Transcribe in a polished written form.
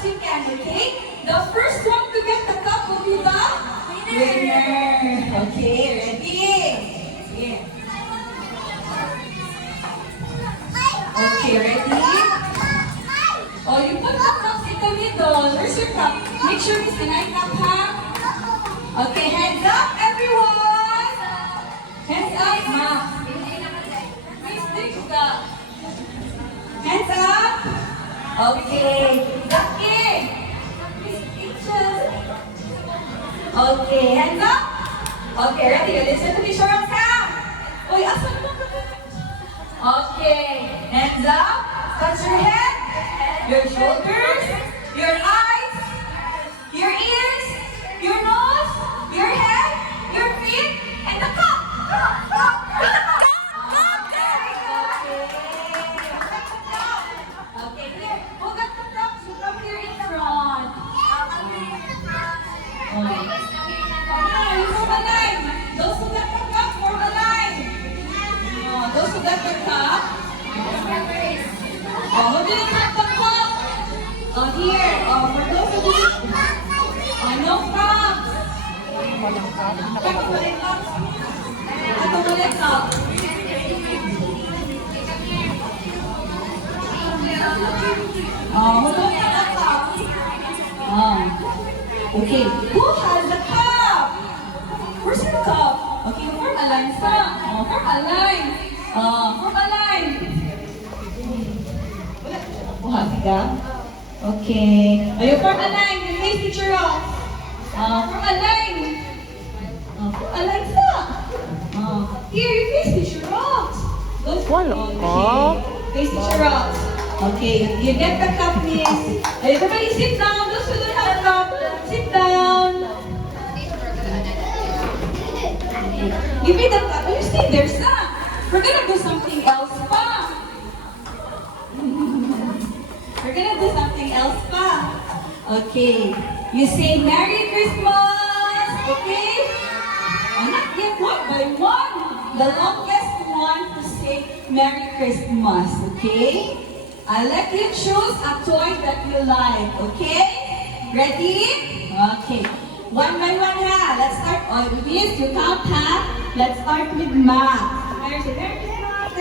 as you can, okay? The first one to get the cup will be the winner. Okay, ready? Yeah. Okay, ready? Oh, you put the cups in the middle. Where's your cup? Make sure it's lined up, huh? Okay, hands up, everyone. Hands up, ma. Please take the hands up. Okay, Lucky. Please picture. Okay, hands up. Okay, ready? Listen to the short sound. Uy, asan mo? Okay, hands up. Touch your head, your shoulders, your eyes, your ears, your nose, your head, your feet, and the cup. Okay, here. Who got the cups? You come here in front. Okay. Okay, you form a line. Those who got the cup, form a line. Those who got the cup. Who didn't have the cup? Here. For those who didn't. No cups. Ito muli cup. Ito muli cup. Who don't have the cup? Okay. Who has the cup? Where's your cup? Okay, form a line, Sam. Form a line. Form a line. Wala ka? Okay. You form a line. You face teacher Ross. Form a line. Form a line, Sam. Here, you face teacher Ross. Okay. Face teacher Ross. Okay, you get the cup, miss. Everybody sit down. Those who don't have a cup, sit down. Give me the cup. You stay there, Sam. We're gonna do something else pa. We're gonna do something else pa. Okay. You say Merry Christmas. Okay? Not yet one by one. The longest one to say Merry Christmas. Okay? I'll let you choose a toy that you like. Okay? Ready? Okay. One by one, ha. Let's start. Oh, please, you count, ha. Let's start with math. Merry Christmas.